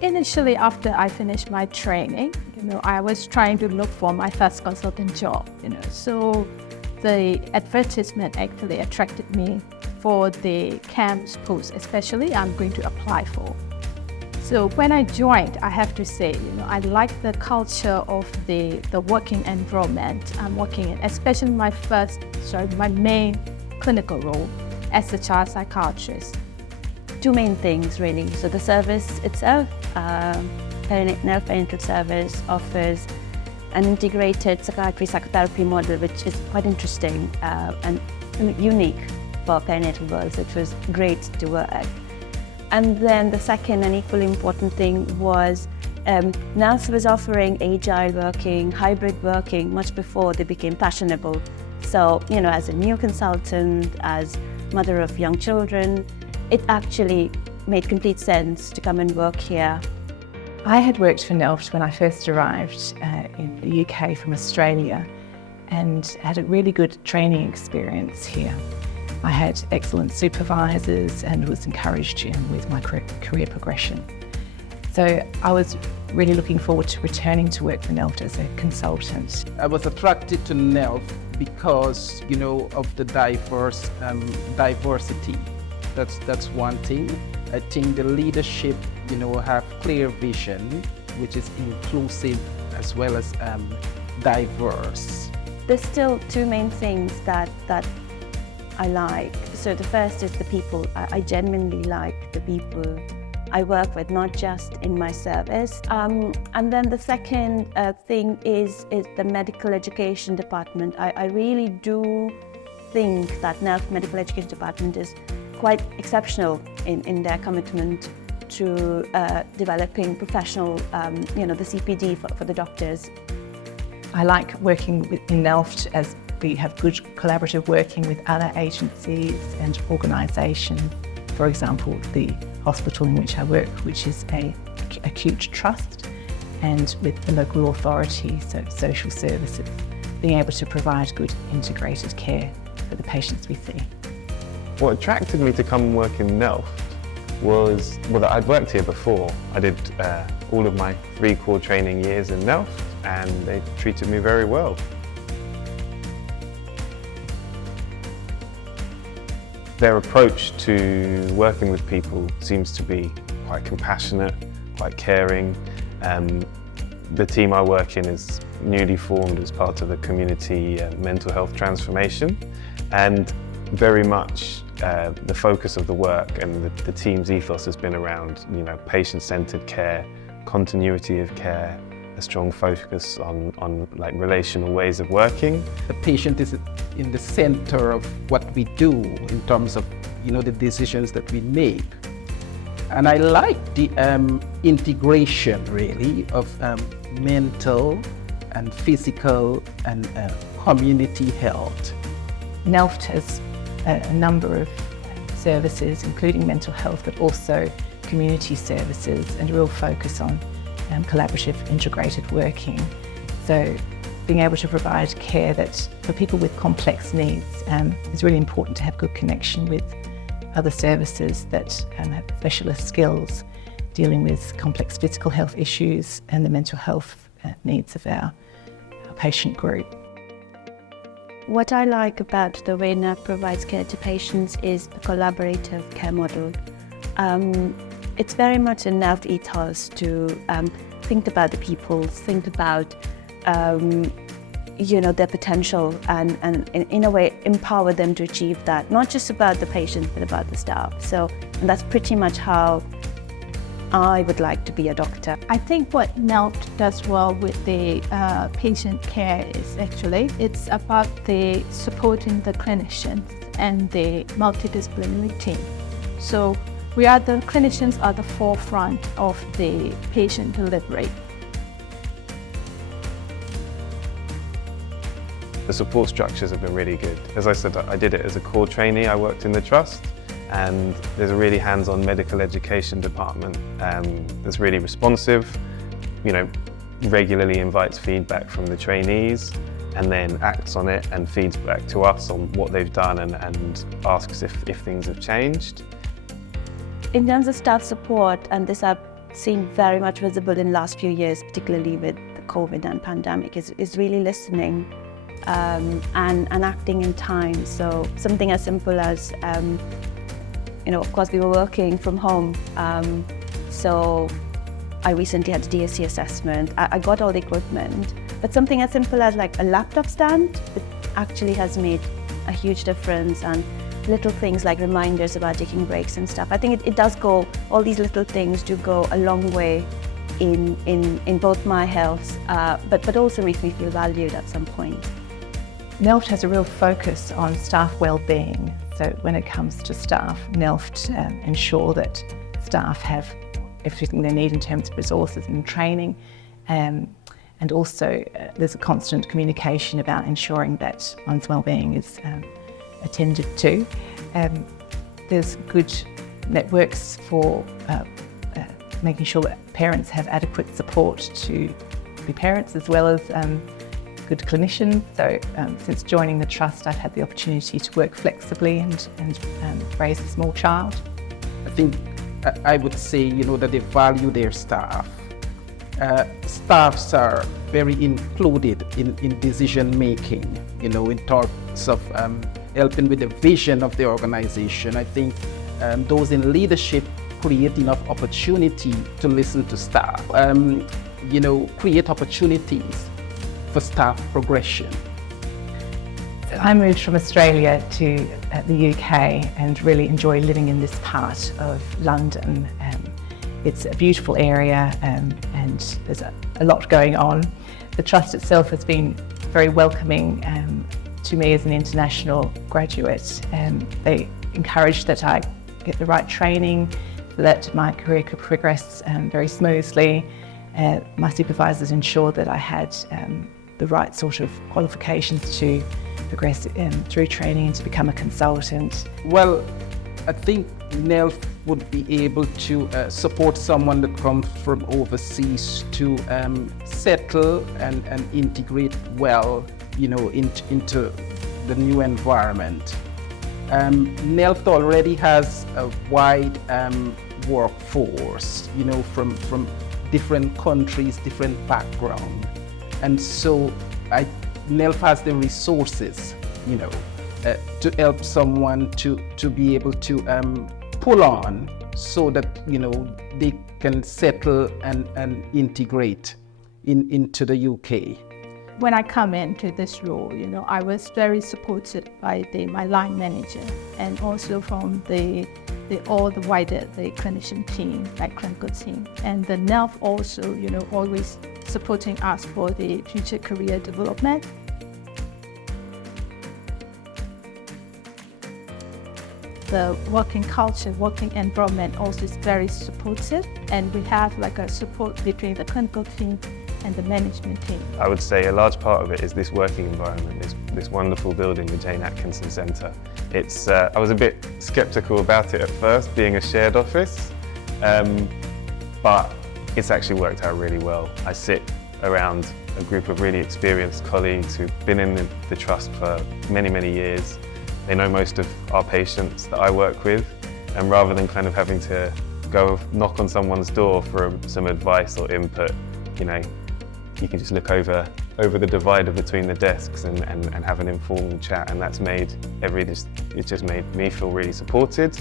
initially, after I finished my training, I was trying to look for my first consultant job, So the advertisement actually attracted me for the CAMS post, especially I'm going to apply for. So when I joined, I have to say, I like the culture of the working environment I'm working in, especially my main clinical role as a child psychiatrist. Two main things really. So the service itself, NELFT Perinatal Service offers an integrated psychotherapy model, which is quite interesting and unique for perinatal girls. It was great to work. And then the second and equally important thing was NELFT was offering agile working, hybrid working much before they became fashionable. So, as a new consultant, as mother of young children, it actually made complete sense to come and work here. I had worked for NELFT when I first arrived in the UK from Australia and had a really good training experience here. I had excellent supervisors and was encouraged with my career progression. So I was really looking forward to returning to work for NELFT as a consultant. I was attracted to NELFT because, of the diversity. That's one thing. I think the leadership, have clear vision, which is inclusive as well as diverse. There's still two main things that I like. So the first is the people. I genuinely like the people I work with, not just in my service. And then the second thing is the medical education department. I really do think that NELFT Medical Education Department is quite exceptional in their commitment to developing professional, the CPD for the doctors. I like working in NELFT as we have good collaborative working with other agencies and organisations. For example, the hospital in which I work, which is a acute trust, and with the local authority, so social services, being able to provide good integrated care for the patients we see. What attracted me to come and work in NELFT was, I'd worked here before. I did all of my 3 core training years in NELFT and they treated me very well. Their approach to working with people seems to be quite compassionate, quite caring. The team I work in is newly formed as part of the community mental health transformation, and very much the focus of the work and the team's ethos has been around, patient-centered care, continuity of care, a strong focus on relational ways of working. The patient is in the center of what we do in terms of, the decisions that we make. And I like the integration, really, of mental and physical and community health. NELFT has a number of services, including mental health, but also community services, and a real focus on collaborative integrated working. So being able to provide care that for people with complex needs is really important to have good connection with other services that have specialist skills dealing with complex physical health issues and the mental health needs of our patient group. What I like about the way NELFT provides care to patients is the collaborative care model. It's very much a NELFT ethos to think about the people, think about their potential and in a way empower them to achieve that, not just about the patient but about the staff. And that's pretty much how I would like to be a doctor. I think what NELFT does well with the patient care is it's about the supporting the clinicians and the multidisciplinary team. So the clinicians are the forefront of the patient delivery. The support structures have been really good. As I said, I did it as a core trainee. I worked in the trust, and there's a really hands-on medical education department that's really responsive, regularly invites feedback from the trainees and then acts on it and feeds back to us on what they've done and asks if things have changed. In terms of staff support, and this I've seen very much visible in the last few years, particularly with the COVID and pandemic, is really listening and acting in time. So something as simple as, of course we were working from home, so I recently had a DSC assessment. I got all the equipment, but something as simple as like a laptop stand, it actually has made a huge difference, and little things like reminders about taking breaks and stuff. I think it does go, all these little things do go a long way in both my health, but also makes me feel valued at some point. NELFT has a real focus on staff well-being. So when it comes to staff, NELFT ensure that staff have everything they need in terms of resources and training. And also there's a constant communication about ensuring that one's well-being is attended to. There's good networks for making sure that parents have adequate support to be parents, as well as good clinicians. So since joining the Trust, I've had the opportunity to work flexibly and raise a small child. I think I would say, that they value their staff. Staffs are very included in decision making, in terms of helping with the vision of the organization. I think those in leadership create enough opportunity to listen to staff, create opportunities for staff progression. I moved from Australia to the UK and really enjoy living in this part of London. It's a beautiful area and there's a lot going on. The Trust itself has been very welcoming to me as an international graduate. They encouraged that I get the right training so that my career could progress very smoothly. My supervisors ensured that I had the right sort of qualifications to progress through training and to become a consultant. Well, I think NELFT would be able to support someone that comes from overseas to settle and integrate well, into the new environment. NELFT already has a wide workforce, from different countries, different backgrounds. And so NELFT has the resources, to help someone to be able to pull on so that, they can settle and integrate into the UK. When I come into this role, I was very supported by my line manager and also from the wider clinician team, like clinical team. And the NELFT also, always supporting us for the future career development. The working culture, working environment also is very supportive, and we have like a support between the clinical team and the management team. I would say a large part of it is this working environment, this wonderful building, the Jane Atkinson Centre. I was a bit sceptical about it at first, being a shared office, but it's actually worked out really well. I sit around a group of really experienced colleagues who've been in the Trust for many, many years. They know most of our patients that I work with, and rather than kind of having to go knock on someone's door for some advice or input, you can just look over the divider between the desks and have an informal chat, and that's made it's just made me feel really supported.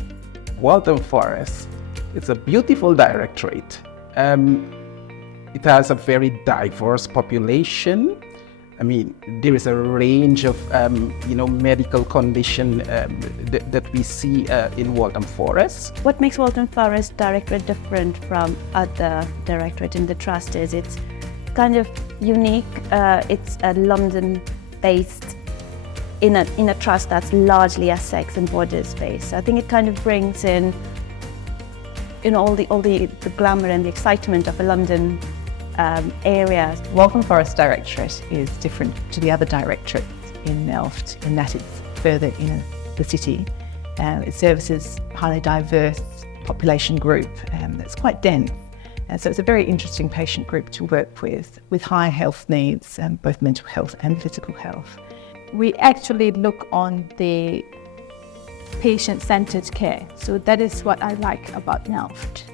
Waltham Forest, it's a beautiful directorate. It has a very diverse population. I mean, there is a range of medical condition that we see in Waltham Forest. What makes Waltham Forest Directorate different from other directorate in the Trust is it's kind of unique. It's a London-based in a Trust that's largely Essex and Borders based. So I think it kind of brings in all the glamour and the excitement of a London area. Waltham Forest Directorate is different to the other directorates in NELFT in that it's further in the city. It services a highly diverse population group that's quite dense. So it's a very interesting patient group to work with high health needs, both mental health and physical health. We actually look on the patient-centered care. So that is what I like about NELFT.